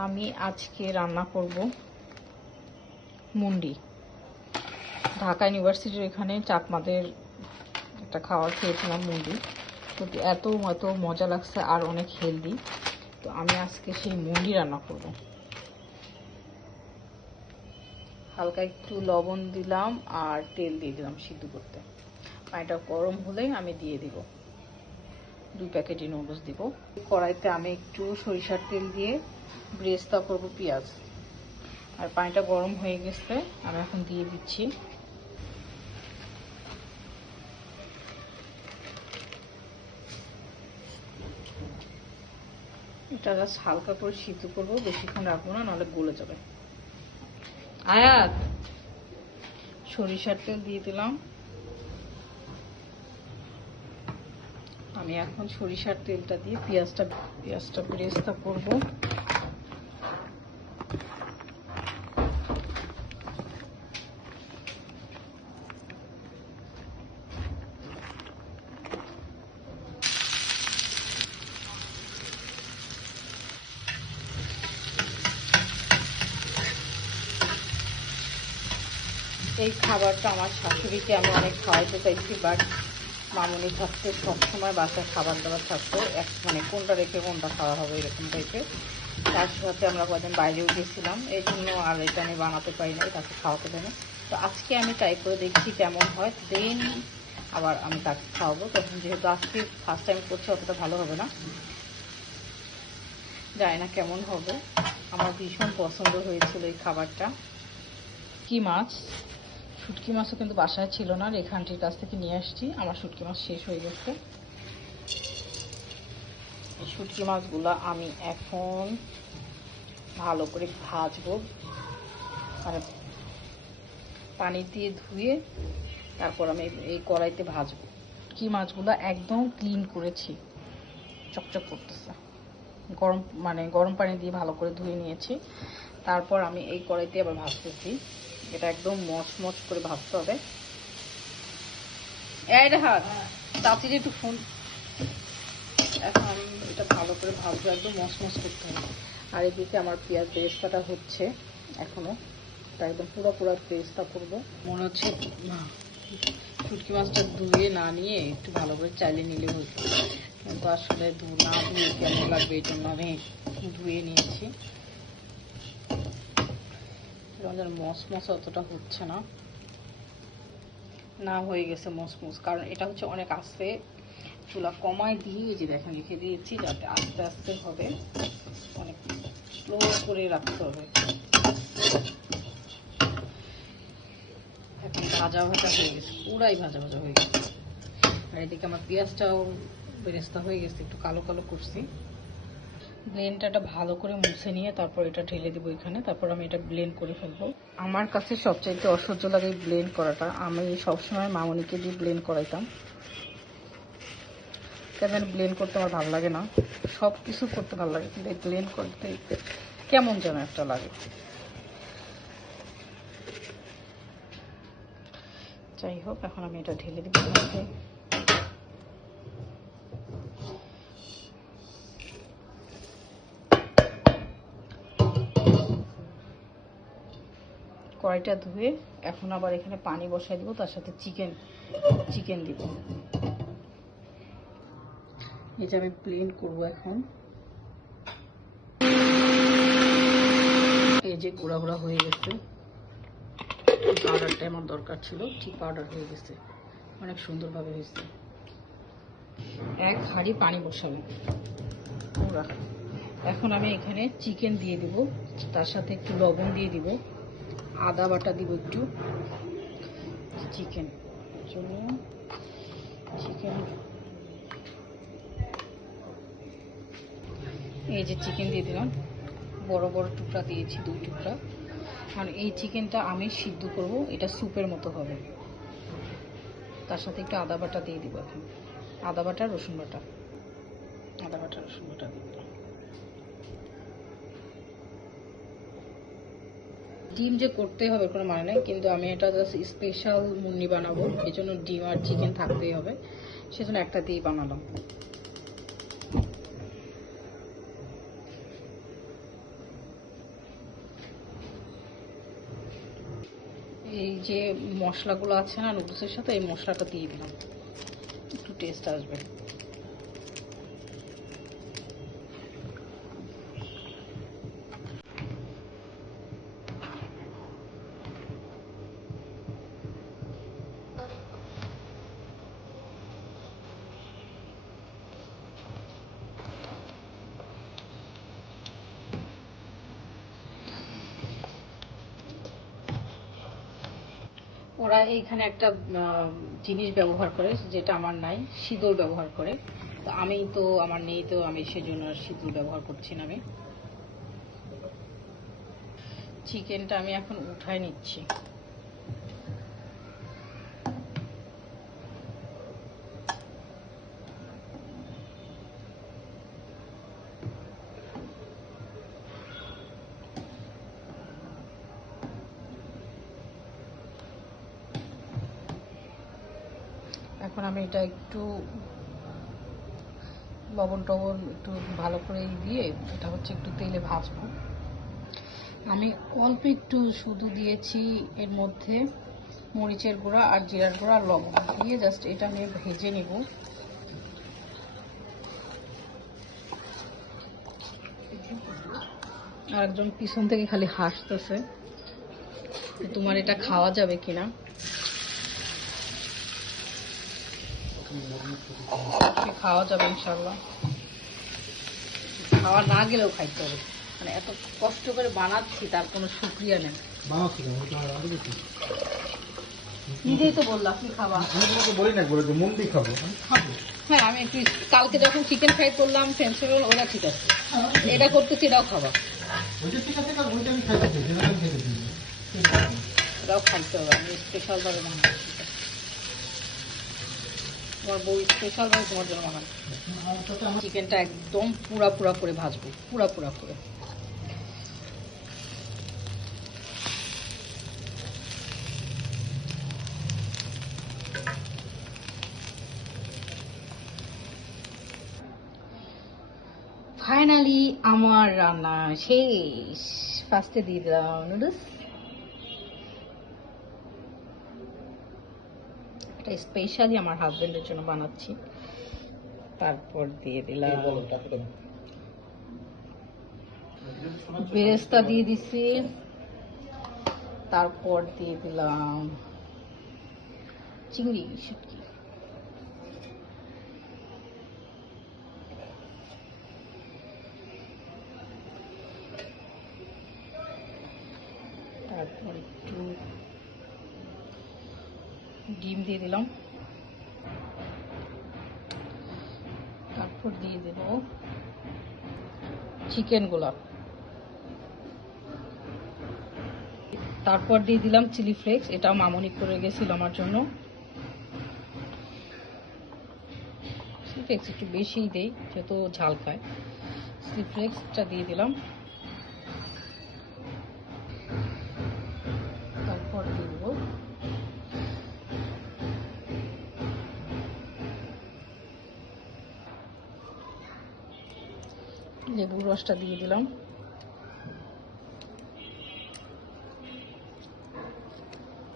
আমি আজকে রান্না করব মুন্ডি। ঢাকা ইউনিভার্সিটির এখানে চাকমাদের একটা খাবার খেয়েছিলাম মুন্ডি, তো এত মজা লাগছে আর অনেক হেলদি। তো আমি আজকে সেই মুন্ডি রান্না করব। হালকা একটু লবণ দিলাম আর তেল দিয়ে দিলাম সিদ্ধ করতে। পানিটা গরম হলেই আমি দিয়ে দিব 2 প্যাকেট নুডলস দিব। কড়াইতে আমি একটু সরিষার তেল দিয়ে ব্রেস্তা করব পেঁয়াজ। আর পানিটা গরম হয়ে গেছে, আমি এখন দিয়ে দিচ্ছি এটা। জাস্ট হালকা করে সিদ্ধ করবো, বেশিক্ষণ রাখবো না, নাহলে গলে যাবে। আয়াত, সরিষার তেল দিয়ে দিলাম। আমি এখন সরিষার তেলটা দিয়ে পেঁয়াজটা ব্রেস্তা করব। এই খাবারটা আমার শাশুড়িকে আমি অনেক খাওয়াইতে চাইছি, বাট মামুনি থাকতে সবসময় বাসায় খাবার দাবার থাকতো, মানে কোনটা রেখে কোনটা খাওয়া হবে এরকম টাইপের। তার সাথে আমরা কয়েকদিন বাইরেও গেছিলাম, এই জন্য আর এটা আমি বানাতে পারি নাই, তাকে খাওয়াতে পারি না। তো আজকে আমি ট্রাই করে দেখছি কেমন হয়, দেন আবার আমি তাকে খাওয়াবো। তখন যেহেতু আজকে ফার্স্ট টাইম করছি, অতটা ভালো হবে না, জানি না কেমন হবে। আমার ভীষণ পছন্দ হয়েছিল এই খাবারটা। কি মাছ, শুটকি মাছও কিন্তু বাসায় ছিল না, রেখা আন্টির কাছ থেকে নিয়ে আসছি। আমার শুটকি মাছ শেষ হয়ে গেছে। এই শুটকি মাছগুলো আমি এখন ভালো করে ভাজবো, মানে পানি দিয়ে ধুয়ে তারপর আমি এই কড়াইতে ভাজবো। শুটকি মাছগুলো একদম ক্লিন করেছি, চকচক করতেছে। গরম পানি দিয়ে ভালো করে ধুয়ে নিয়েছি। তারপর আমি এই কড়াইতে আবার ভাজতেছি। এটা একদম মচমচ করে ভাজতে হবে। এই দেখা তাড়াতাড়ি একটু ফোন। এখন এটা ভালো করে ভাজবো, একদম মচমচ করতে হবে। আর এদিকে আমার পেঁয়াজ বেরেস্তাটা হচ্ছে এখনো, এটা একদম পুরো বেরেস্তা করবো। মনে হচ্ছে শুটকি মাছটা ধুয়ে না নিয়ে একটু ভালো করে চালিয়ে নিলে হতো, কিন্তু আসলে না ধুয়ে কেমন লাগবে, এই জন্য আমি ধুয়ে নিয়েছি। মচমচ অতটা হচ্ছে না, না হয়ে গেছে মচমচ, কারণ এটা হচ্ছে অনেক আস্তে চুলা কমায় দিয়ে, এই যে দেখেন রেখে দিয়েছি, যাতে আস্তে আস্তে হবে, অনেক স্লো করে রাখতে হবে। এখন ভাজা হয়ে গেছে, পুরাই ভাজা হয়ে গেছে। আর এদিকে আমার পেঁয়াজটাও বেরেস্তা হয়ে গেছে, একটু কালো কালো করছি। ব্লেন্ডটা ভালো করে মুছে নিয়ে তারপর এটা ঢেলে দেবো এখানে, তারপর আমি এটা ব্লেন্ড করে ফেলবো। আমার কাছে সবচাইতে অসহ্য লাগে এই ব্লেন্ড করাটা। আমি সবসময় মামুনিকে দিয়ে ব্লেন্ড করাইতাম, কেন ব্লেন্ড করতে আমার ভালো লাগে না। সব কিছু করতে ভালো লাগে, কিন্তু ব্লেন্ড করতে কেমন যেন একটা লাগে। যাই হোক, এখন আমি এটা ঢেলে দিব। কড়াইটা ধুয়ে এখন আবার এখানে পানি বসাই দিব, তার সাথে চিকেন দিব। এটা আমি ব্লেন্ড করব এখন। এই যে গুঁড়া হয়ে গেছে, পাউডারটা আমার দরকার ছিল, ঠিক পাউডার হয়ে গেছে, অনেক সুন্দরভাবে হয়েছে। এক হাঁড়ি পানি বসাবো পুরা। এখন আমি এখানে চিকেন দিয়ে দিব, তার সাথে একটু লবণ দিয়ে দিব, আদা বাটা দিব একটু। চিকেন এই যে চিকেন দিয়ে দিলাম, বড় টুকরা দিয়েছি, 2 টুকরা। আর এই চিকেনটা আমি সিদ্ধ করব, এটা স্যুপের মতো হবে। তার সাথে একটু আদা বাটা দিয়ে দিব এখন, আদা বাটা রসুন বাটা দিয়ে দিলাম। ডিম যে করতে হবে কোনো মানে নেই, কিন্তু আমি এটা জাস্ট স্পেশাল মুন্নি বানাবো, এই জন্য ডিম আর চিকেন থাকতেই হবে, সেজন্য একটা দিয়েই বানালাম। যে মশলাগুলো আছে না নুডলসের সাথে, এই মশলাটা দিয়ে দিলাম, একটু টেস্ট আসবে। ওরা এইখানে একটা জিনিস ব্যবহার করে যেটা আমার নাই, সিঁদুর ব্যবহার করে। তো আমি তো আমার নেই, তো আমি সেজন্য সিঁদুর ব্যবহার করছি না। আমি চিকেনটা আমি এখন উঠায় নিচ্ছি। এখন আমি এটা একটু লবণ টবণ একটু ভালো করে দিয়ে এটা হচ্ছে একটু তেলে ভাজবো। আমি অল্প একটু শুধু দিয়েছি এর মধ্যে মরিচের গুঁড়া আর জিরার গুঁড়া আর লবণ দিয়ে জাস্ট এটা আমি ভেজে নিব। আর একজন পিছন থেকে খালি হাসতেছে, তোমার এটা খাওয়া যাবে কিনা। খাওয়া যাবে ইনশাল্লাহ, খাওয়া না গেলেও খাইতে হবে। মানে এত কষ্ট করে বানাচ্ছি, তার কোনো শুকরিয়া নেই। নিজেই তো বললাম কি খাবা, বলি না বলে মন দিয়ে খাবো। হ্যাঁ আমি কালকে যখন চিকেন ফ্রাই করলাম ফ্যান্সি রোল, ওরা ঠিক আছে, এটা করতেছি এটাও খাবা, এটাও খাইতে হবে। আমি স্পেশাল ভাবে বানাচ্ছি, তোমার বউ স্পেশাল ভাবে তোমার জন্য বানাচ্ছি। চিকেনটা একদম পুরা পুরা করে ভাজবো, পুরা পুরা করে। ফাইনালি আমার রান্না শেষ। ফার্স্টে দিয়ে দিলাম নুডলস, এটা স্পেশালি আমার হাজবেন্ডের জন্য বানাচ্ছি। তারপর দিয়ে দিলাম বেরেস্তা দিয়ে দিছি, তারপর দিয়ে দিলাম চিংড়ি শুটকি, তারপর একটু ডিম দিয়ে দিলাম, তারপর দিয়ে দেব চিকেন গুলা, তারপর দিয়ে দিলাম চিলি ফ্লেক্স, এটা মামনি করে গেছিল আমার জন্য। চিলি ফ্লেক্স একটু বেশিই দেই যেহেতু ঝাল খায়। চিলি ফ্লেক্সটা দিয়ে দিলাম, তারপর দিয়ে দেবো লেবুর রসটা দিয়ে দিলাম।